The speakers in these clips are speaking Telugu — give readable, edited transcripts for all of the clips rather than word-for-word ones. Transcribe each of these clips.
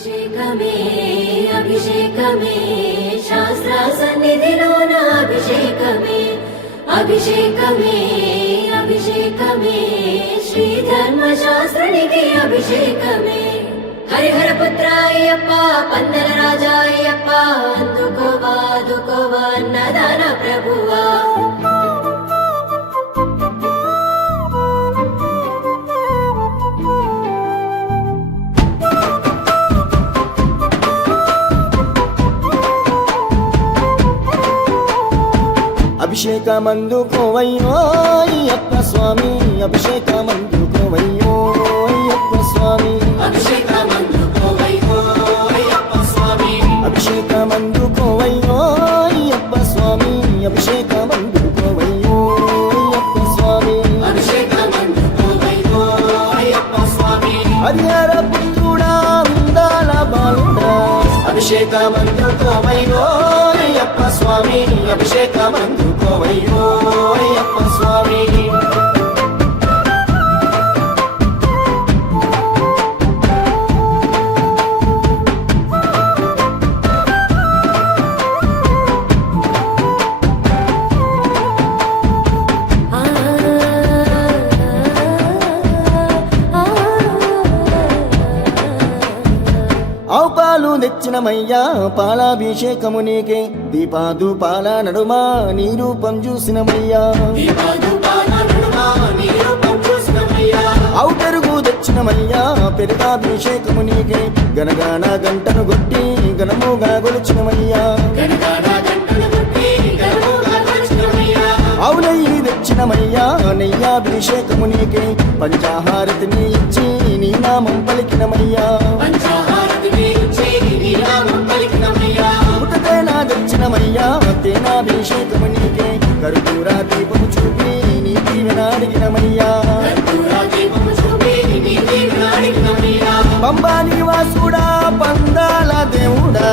అభిషేకమే అభిషేకమే శాస్త్ర సన్నిధిలోన అభిషేకమే అభిషేకమే అభిషేకమే శ్రీ ధర్మశాస్త్రునికి అభిషేకమే హరిహర పుత్ర అయ్యప్ప పందల రాజా అయ్యప్ప అందుకోవా అందుకోవా అన్నదాన ప్రభువా అభిషేకమందుకోవయ్యో అయ్యప్ప స్వామి అభిషేకమందుకోవయ్యో అయ్యప్ప స్వామి అభిషేకమందుకోవయ్యో అయ్యప్ప స్వామి అభిషేకమందుకోవయ్యో అయ్యప్ప స్వామి అభిషేకమందుకోవయ్యో అయ్యప్ప స్వామి అభిషేకమందుకోవయ్యో అయ్యప్ప స్వామి హరిహర పుత్రుడా విందాల బాలుడా అభిషేకమందుకోవయ్యో అయ్యప్ప స్వామి అభిషేకమందుకోవయ్యో అయ్యప్ప స్వామి ఆవు పాలు తెచ్చినమయ్యా పాలాభిషేకము నీకే దీపాదుపాల నడుమా నీ రూపం చూసినమయ్యా ఆవు పెరుగు తెచ్చినమయ్యా పెరుగాభిషేకము నీకే గనగాన గంటను కొట్టి గనముగా గొలిచినమయ్యా ఆవు నెయ్యి తెచ్చినమయ్యా నెయ్యాభిషేకము నీకే పంచాహారతిని ఇచ్చి నీ నామం పలికినమయ్యా పుట్టతేనా తెచ్చినమయ్యా తేనాభిషేకము నీకే కర్పూర దీపము చూపి నీ దీవెన అడిగినమయ్యా పంబా నివాసుడా పందాల దేవుడా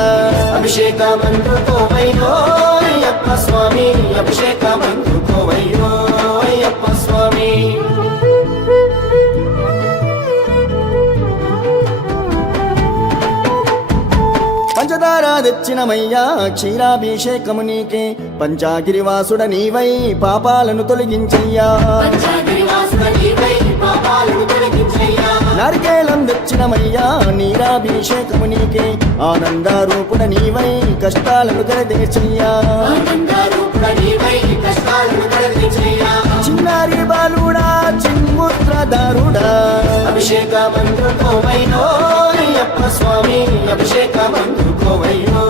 అభిషేకమందుకోవయ్యో అయ్యప్ప స్వామి అభిషేకమందుకోవయ్యో అయ్యప్ప స్వామి పంచదార తెచ్చినమయ్యా క్షీరాభిషేకము నీకే పంచాగిరివాసుడ నీవై పాపాలను తొలగించయ్యా నారికేళం తెచ్చినమయ్యా నీరాభిషేకము నీకే ఆనందారూపుడ నీవై కష్టాలను తెరదేచయ్యా చిన్నారి బాలుడా చిన్ముద్రదారుడా అభిషేకమందుకోవయ్యో అయ్యప్ప స్వామి అభిషేకమందుకోవయ్యో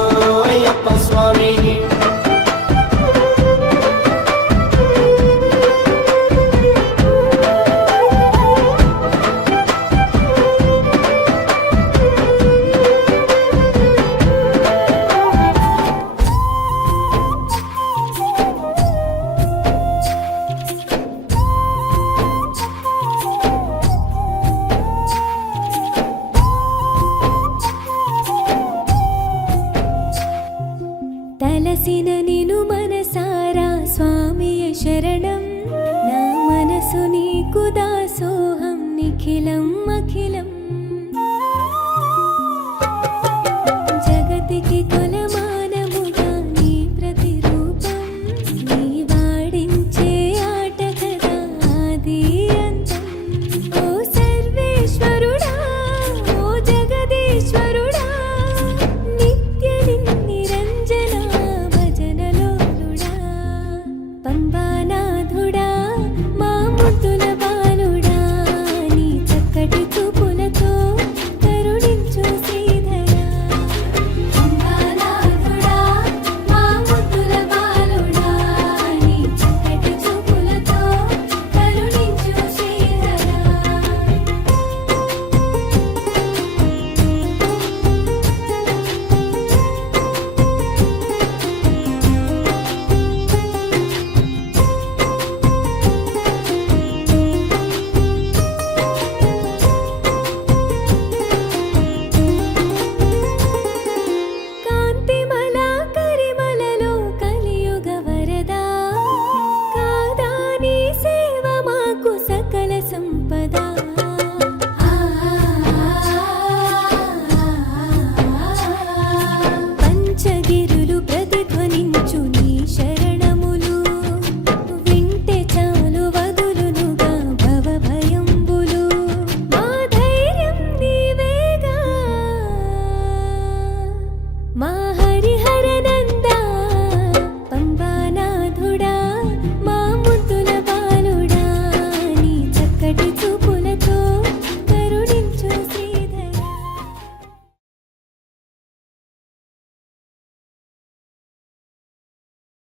అయ్యప్ప స్వామి తలసిన నిను మనసారా స్వామియ శరణం